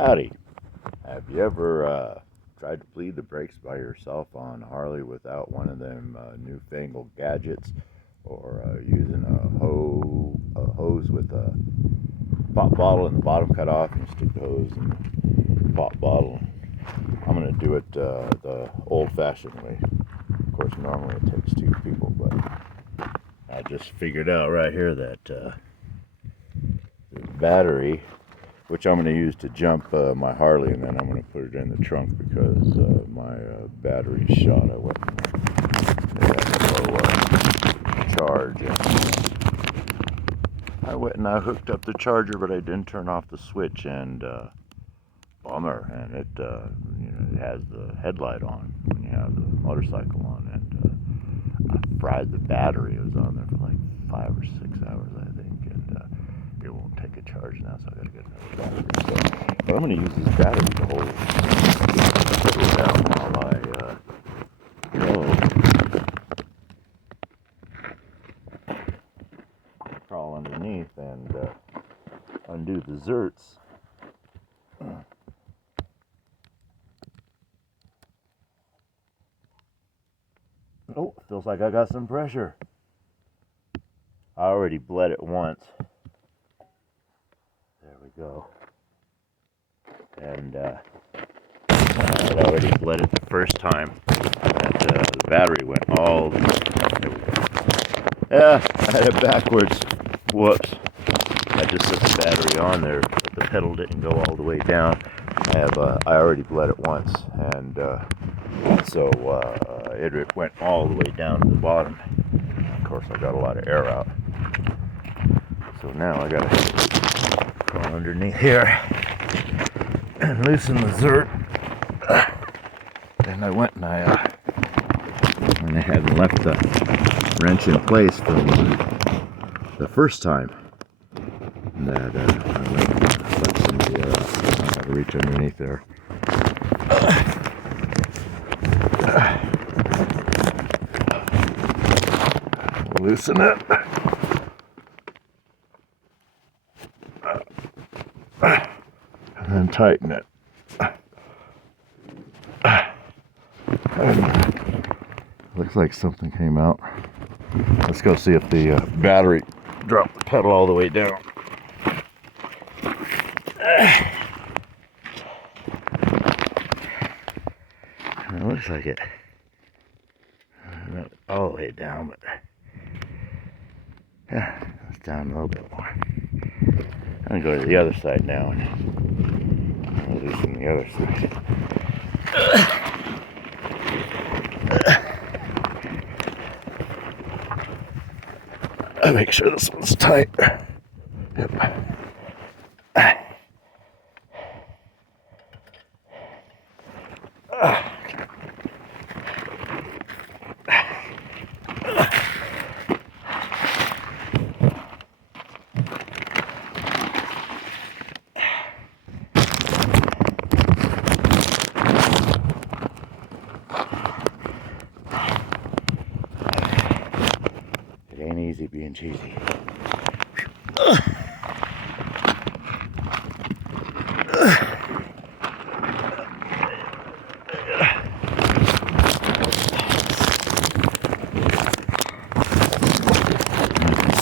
Howdy. Have you ever tried to bleed the brakes by yourself on Harley without one of them newfangled gadgets, or using a hose with a pop bottle and the bottom cut off, and you stick the hose in the pop bottle? I'm going to do it the old-fashioned way. Of course, normally it takes two people, but I just figured out right here that the battery, which I'm going to use to jump my Harley, and then I'm going to put it in the trunk because my battery's shot. I went and charge. I went and I hooked up the charger, but I didn't turn off the switch, and bummer. And it it has the headlight on when you have the motorcycle on, and I fried the battery. It was on there for like 5 or 6 hours, I think, and it won't take a charge now, so I gotta get another battery. But I'm gonna use this battery to hold it down while I crawl underneath and undo the zerts. Oh, feels like I got some pressure. I already bled it once. There we go. And I already bled it the first time. And the battery went all. There we go. Yeah, I had it backwards. Whoops. I just set the battery on there, but the pedal didn't go all the way down. I already bled it once, and so it went all the way down to the bottom. Of course, I got a lot of air out. So now I gotta go underneath here and loosen the zert. And I went and I hadn't left the wrench in place from the first time that I left some of the air out. I gotta reach underneath there. Loosen it. And then tighten it. Looks like something came out. Let's go see if the battery dropped the pedal all the way down. It looks like it. Not all the way down, but yeah, it's down a little bit more. I'm gonna go to the other side now and loosen the other side. I make sure this one's tight. Yep. It ain't easy being cheesy.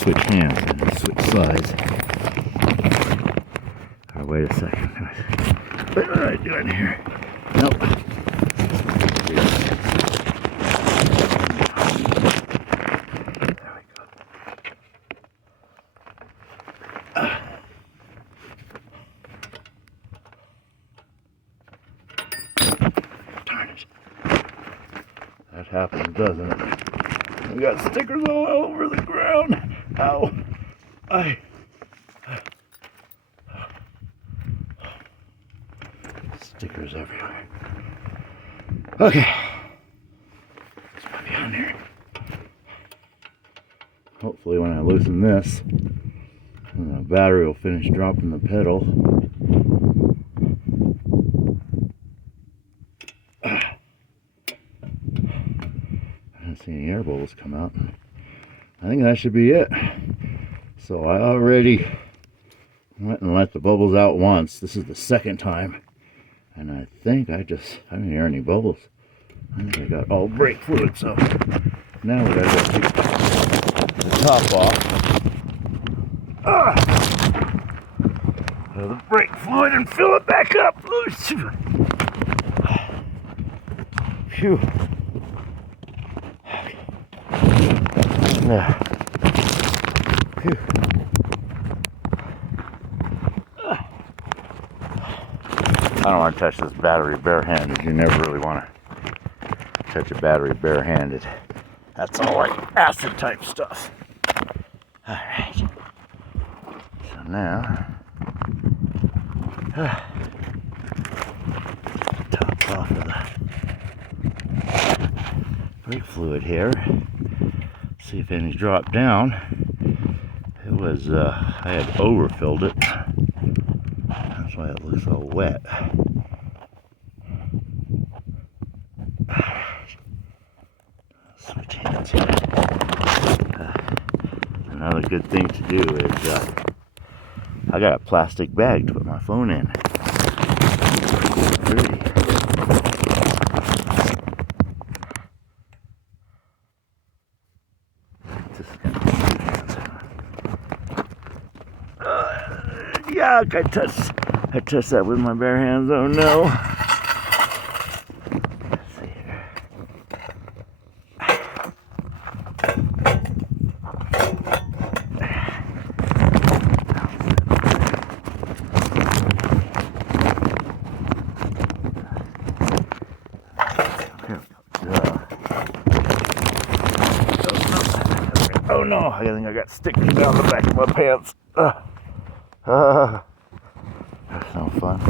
Switch hands and switch sides. Oh, wait a second. What am I doing here? Nope. Darn it. That happens, doesn't it? We got stickers all over the ground. Ow. Stickers everywhere. Okay. Let's put it on here. Hopefully when I loosen this, the battery will finish dropping the pedal. I don't see any air bubbles come out. I think that should be it. So I already Went and let the bubbles out once. This is the second time. And I think I didn't hear any bubbles. I think I got all brake fluid, so now we gotta go take the top off. The brake fluid and fill it back up. Phew. Yeah. Phew. I don't want to touch this battery barehanded. You never really want to touch a battery barehanded. That's all like acid type stuff. Alright. So now, top off of the brake fluid here. See if any dropped down. It was, I had overfilled it. That's why it looks all wet. Switch hands here. Another good thing to do is I got a plastic bag to put my phone in. Dirty. Yuck! I touched that with my bare hands. Oh no! Let's see here. Oh no! I think I got sticky down the back of my pants. That's no fun.